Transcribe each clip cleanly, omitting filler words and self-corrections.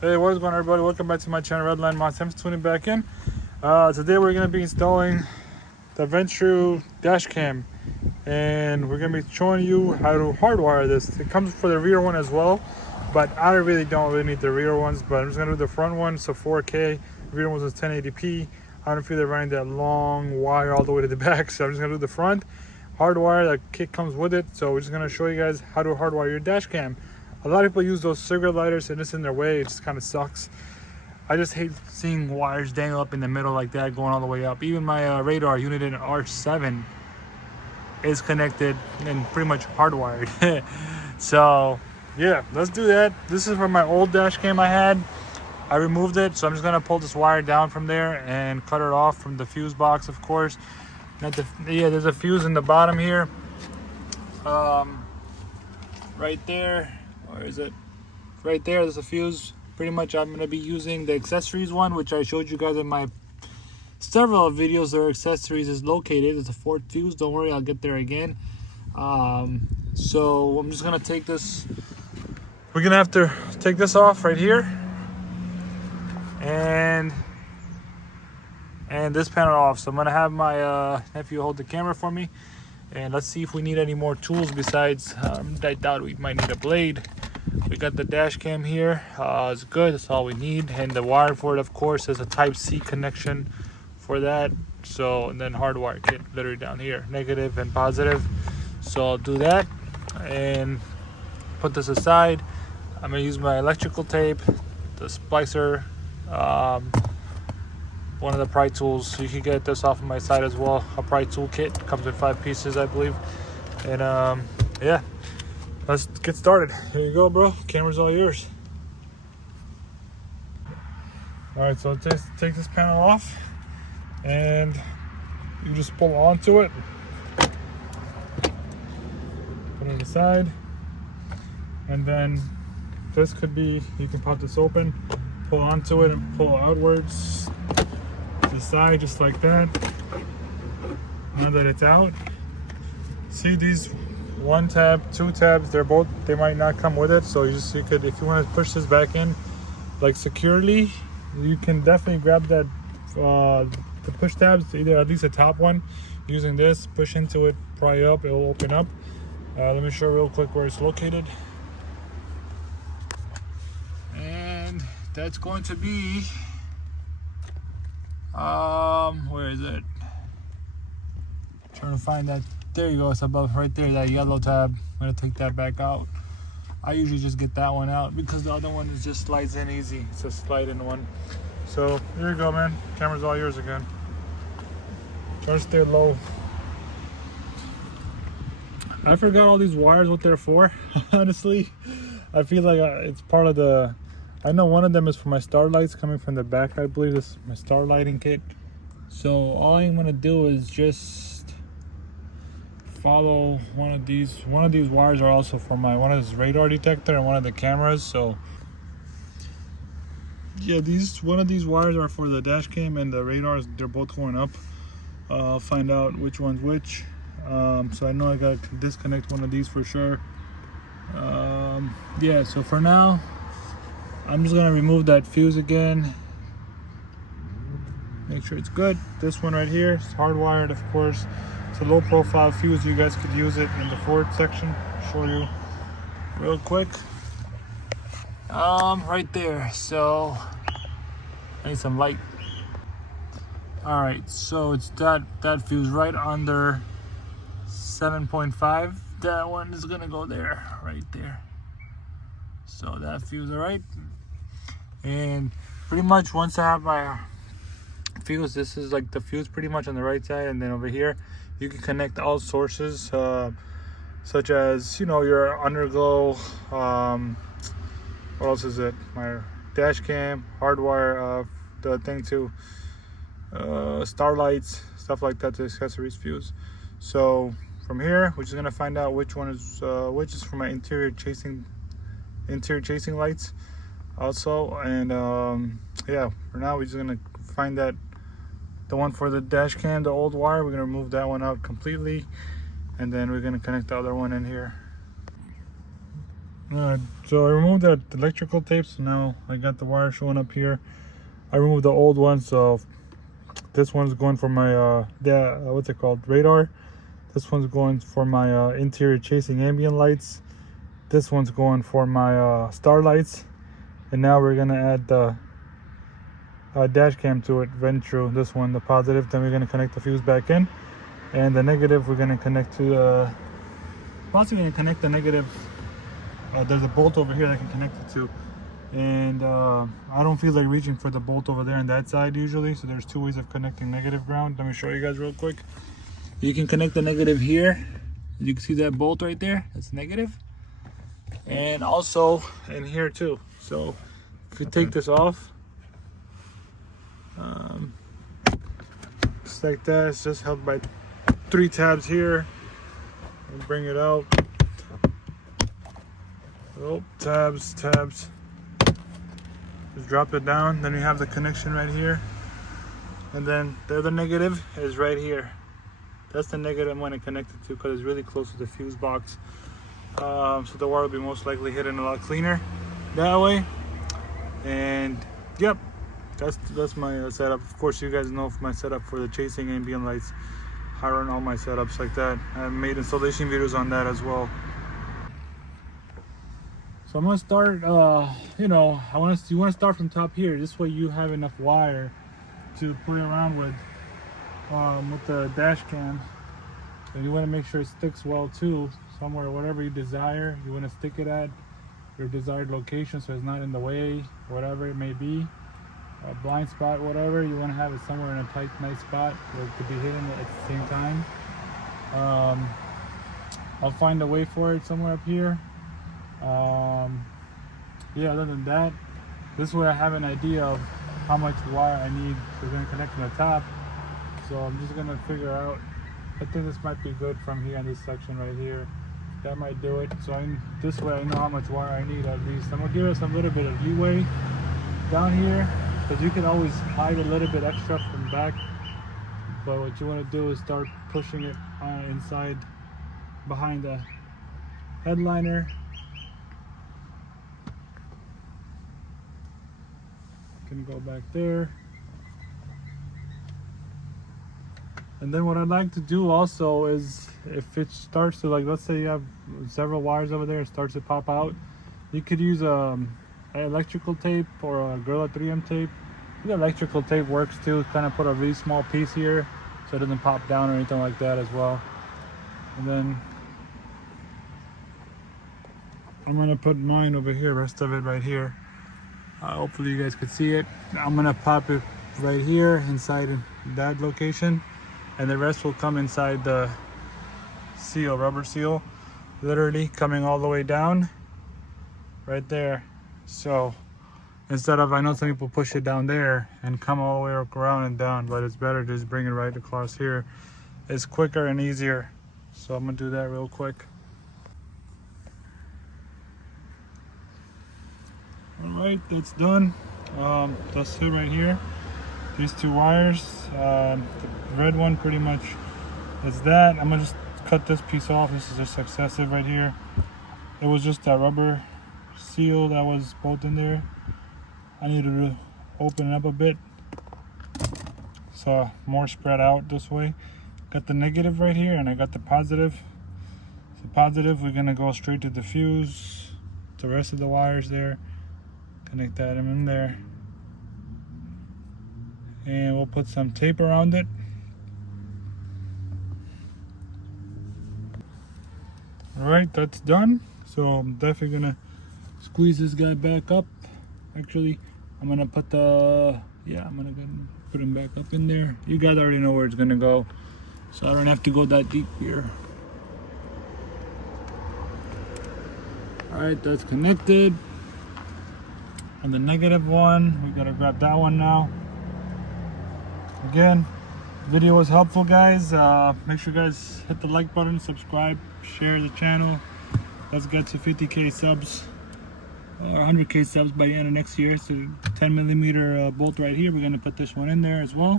Hey, what is going on, everybody? Welcome back to my channel, Redline Mods. I'm tuning back in. Today we're going to be installing the Venture dash cam, and we're going to be showing you how to hardwire this. It comes for the rear one as well, but I don't really need the rear ones, but I'm just going to do the front one. So 4K, the rear ones is 1080p. I don't feel like running that long wire all the way to the back, so I'm just going to do the front hardwire. The kit comes with it, so we're just going to show you guys how to hardwire your dash cam. A lot of people use those cigarette lighters and it's in their way. It just kind of sucks. I just hate seeing wires dangle up in the middle like that, going all the way up. Even my radar unit in R7 is connected and pretty much hardwired. So yeah, let's do that. This is from my old dash cam I had. I removed it, so I'm just gonna pull this wire down from there and cut it off from the fuse box, of course. There's a fuse in the bottom here. Right there. Where is it? Right there, there's a fuse. Pretty much I'm going to be using the accessories one, which I showed you guys in my several videos where accessories is located. It's a 4th fuse. Don't worry, I'll get there again. So I'm just going to take this. We're going to have to take this off right here. And this panel off. So I'm going to have my nephew hold the camera for me. And let's see if we need any more tools besides, I doubt we might need a blade. We got the dash cam here. It's good, that's all we need. And the wire for it, of course, is a Type-C connection for that. So, and then hardwire kit literally down here, negative and positive. So I'll do that and put this aside. I'm gonna use my electrical tape, the splicer, one of the pry tools. You can get this off of my site as well. A pry tool kit comes in 5 pieces, I believe. And yeah, let's get started. Here you go, bro. Camera's all yours. All right, so just take this panel off, and you just pull onto it. Put it aside, and then this could be. You can pop this open, pull onto it, and pull outwards. The side just like that. Now that it's out, see these 1 tab, 2 tabs, they might not come with it, so you could, if you want to push this back in like securely, you can definitely grab that the push tabs, either at least the top one, using this, push into it, pry up, it will open up. Let me show you real quick where it's located, and that's going to be where is it? Trying to find that. There you go. It's above right there, that yellow tab. I'm gonna take that back out. I usually just get that one out because the other one is just slides in easy. It's a slide in one. So here you go, man. Camera's all yours again. Try to stay low. I forgot all these wires, what they're for. Honestly, I feel like it's part of the. I know one of them is for my Starlights coming from the back. I believe this is my Starlighting kit. So all I'm gonna do is just follow one of these. One of these wires are also for one of this radar detector and one of the cameras. So yeah, one of these wires are for the dash cam and the radars. They're both going up. I'll find out which one's which. So I know I gotta disconnect one of these for sure. Yeah, so for now I'm just gonna remove that fuse again. Make sure it's good. This one right here is hardwired, of course. It's a low profile fuse. You guys could use it in the forward section. I'll show you real quick. Right there. So I need some light. All right, so it's that fuse right under 7.5. That one is gonna go there, right there. So that fuse, all right. And pretty much once I have my fuse, this is like the fuse pretty much on the right side, and then over here you can connect all sources, such as, you know, your Underflow, what else is it, my dash cam, hardwire, the thing to Starlights, stuff like that, the accessories fuse. So from here we're just gonna find out which one is which is for my interior chasing lights also. And yeah, for now we're just gonna find that the one for the dash cam, the old wire, we're gonna remove that one out completely, and then we're gonna connect the other one in here. So I removed that electrical tape, so now I got the wire showing up here. I removed the old one, so this one's going for my what's it called, radar. This one's going for my interior chasing ambient lights. This one's going for my starlights. And now we're gonna add the dash cam to it, vent through this one, the positive. Then we're gonna connect the fuse back in, and the negative we're gonna connect to possibly gonna connect the negative. There's a bolt over here that I can connect it to, and I don't feel like reaching for the bolt over there on that side usually, so there's two ways of connecting negative ground. Let me show you guys real quick. You can connect the negative here. You can see that bolt right there, that's negative, and also in here too. So if you take this off, just like that, it's just held by 3 tabs here, and bring it out. Oh, tabs. Just drop it down. Then you have the connection right here. And then the other negative is right here. That's the negative I'm going to connect it to because it's really close to the fuse box. So the wire will be most likely hidden a lot cleaner that way. And yep, that's my setup. Of course, you guys know my setup for the chasing ambient lights. I run all my setups like that. I've made installation videos on that as well. So I'm gonna start, you want to start from top here. This way you have enough wire to play around with the dash cam. And you want to make sure it sticks well too, somewhere, whatever you desire. You want to stick it at your desired location so it's not in the way, whatever it may be. A blind spot, whatever. You want to have it somewhere in a tight, nice spot where it could be hidden at the same time. I'll find a way for it somewhere up here. Yeah, other than that, this way I have an idea of how much wire I need. We're going to connect from the top, so I'm just going to figure out. I think this might be good from here on this section right here. That might do it. So this way I know how much wire I need at least. I'm going to give us a little bit of leeway down here, because you can always hide a little bit extra from the back, but what you want to do is start pushing it inside behind the headliner. Can go back there. And then what I'd like to do also is, if it starts to, like, let's say you have several wires over there, it starts to pop out, you could use electrical tape or a Gorilla 3M tape. The electrical tape works too. Kind of put a really small piece here so it doesn't pop down or anything like that as well. And then I'm gonna put mine over here, rest of it right here. Hopefully you guys could see it. I'm gonna pop it right here inside that location, and the rest will come inside the seal, rubber seal, literally coming all the way down right there. So instead of, I know some people push it down there and come all the way around and down, but it's better to just bring it right across here. It's quicker and easier. So I'm gonna do that real quick. Alright, that's done. That's it right here. These 2 wires. The red one pretty much is that. I'm gonna just cut this piece off. This is just excessive right here. It was just that rubber seal that was both in there. I need to open it up a bit, so more spread out this way. Got the negative right here, and I got the positive. The positive, we're gonna go straight to the fuse. The rest of the wires there, connect that in there, and we'll put some tape around it. Alright, that's done. So I'm definitely gonna squeeze this guy back up. Actually, I'm gonna put I'm gonna put him back up in there. You guys already know where it's gonna go, so I don't have to go that deep here. Alright, that's connected. And the negative one, we gotta grab that one now. Again, video was helpful, guys. Make sure you guys hit the like button, subscribe, share the channel. Let's get to 50k subs or 100k subs by the end of next year. So 10mm bolt right here, we're gonna put this one in there as well.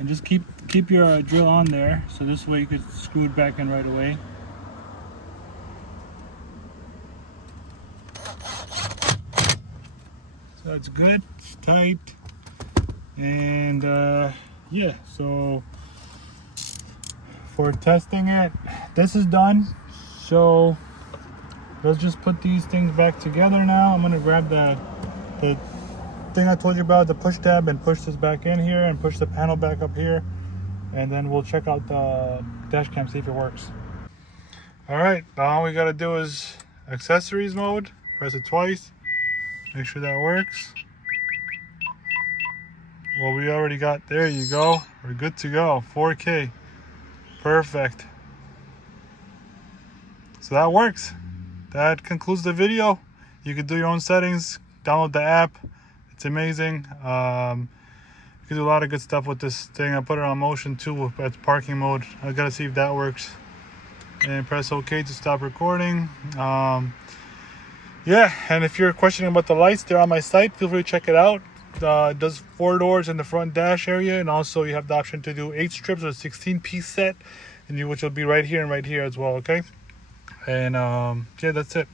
And just keep your drill on there, so this way you could screw it back in right away. So that's good, it's tight. And yeah, so for testing it, this is done. So let's just put these things back together now. I'm gonna grab the thing I told you about, the push tab, and push this back in here and push the panel back up here, and then we'll check out the dash cam, see if it works. All right, now all we gotta do is accessories mode, press it twice, make sure that works. Well, we already got, there you go, we're good to go. 4K, perfect. So that works. That concludes the video. You can do your own settings, download the app, it's amazing. You can do a lot of good stuff with this thing. I put it on motion too at parking mode. I gotta see if that works. And press OK to stop recording. Yeah, and if you're questioning about the lights, they're on my site. Feel free to check it out. It does 4 doors in the front dash area, and also you have the option to do 8 strips or a 16-piece set, and which will be right here and right here as well. Okay, and yeah, that's it.